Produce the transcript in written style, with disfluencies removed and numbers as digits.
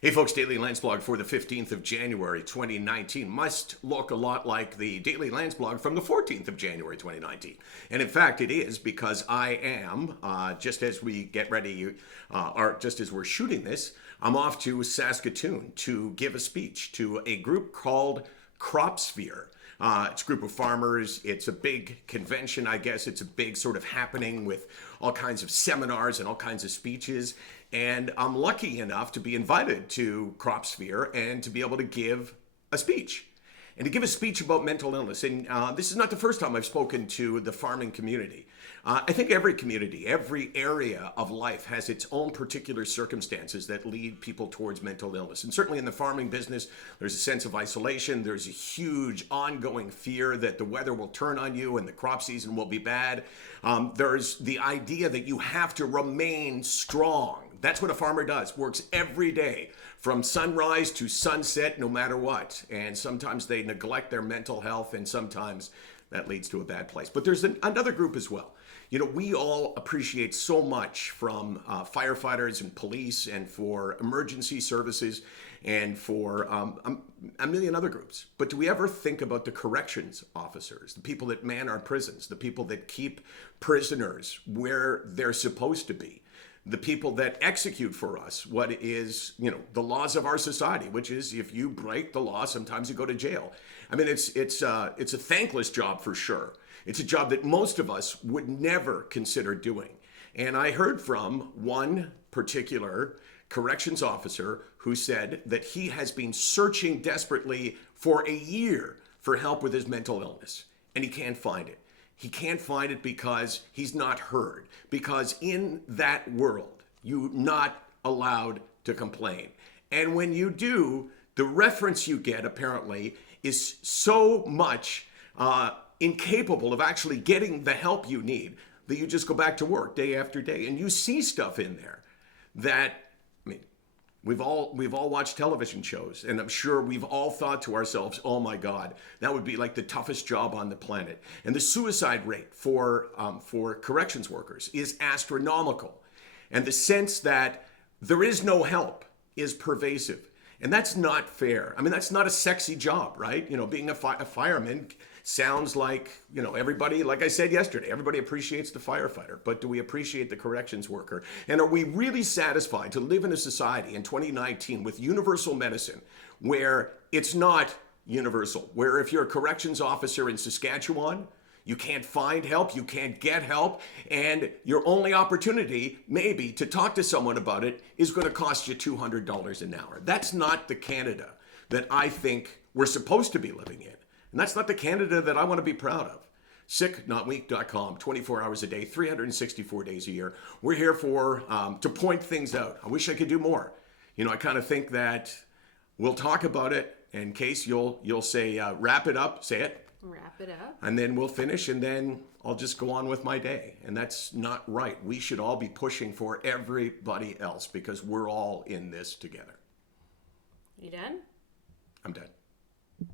Hey folks, Daily Landsblog for the 15th of January 2019 must look a lot like the Daily Landsblog from the 14th of January 2019. And in fact, it is because I am, just as we get ready, or just as we're shooting this, I'm off to Saskatoon to give a speech to a group called CropSphere. It's a group of farmers. It's a big convention, I guess. It's a big sort of happening with all kinds of seminars and all kinds of speeches. And I'm lucky enough to be invited to CropSphere and to be able to give a speech. And to give a speech about mental illness. And this is not the first time I've spoken to the farming community. I think every community, every area of life has its own particular circumstances that lead people towards mental illness. And certainly in the farming business, there's a sense of isolation. There's a huge ongoing fear that the weather will turn on you and the crop season will be bad. There's the idea that you have to remain strong. That's what a farmer does, works every day from sunrise to sunset, no matter what. And sometimes they neglect their mental health, and sometimes that leads to a bad place. But there's another group as well. You know, we all appreciate so much from firefighters and police and for emergency services and for a million other groups. But do we ever think about the corrections officers, the people that man our prisons, the people that keep prisoners where they're supposed to be? The people that execute for us what is, the laws of our society, which is if you break the law, sometimes you go to jail. I mean, it's a thankless job for sure. It's a job that most of us would never consider doing. And I heard from one particular corrections officer who said that he has been searching desperately for a year for help with his mental illness, and he can't find it. He can't find it because he's not heard. Because in that world, you're not allowed to complain. And when you do, the reference you get apparently is so much incapable of actually getting the help you need that you just go back to work day after day. And you see stuff in there that, We've all watched television shows, and I'm sure we've all thought to ourselves, oh my God, that would be like the toughest job on the planet. And the suicide rate for corrections workers is astronomical. And the sense that there is no help is pervasive. And that's not fair. I mean, that's not a sexy job, right? Being a fireman sounds like, everybody, like I said yesterday, everybody appreciates the firefighter, but do we appreciate the corrections worker? And are we really satisfied to live in a society in 2019 with universal medicine where it's not universal, where if you're a corrections officer in Saskatchewan, you can't find help, you can't get help, and your only opportunity, maybe, to talk to someone about it is going to cost you $200 an hour. That's not the Canada that I think we're supposed to be living in. And that's not the Canada that I want to be proud of. SickNotWeak.com, 24 hours a day, 364 days a year. We're here to point things out. I wish I could do more. I kind of think that we'll talk about it, in case you'll say, wrap it up, say it. Wrap it up. And then we'll finish, and then I'll just go on with my day. And that's not right. We should all be pushing for everybody else because we're all in this together. You done? I'm done.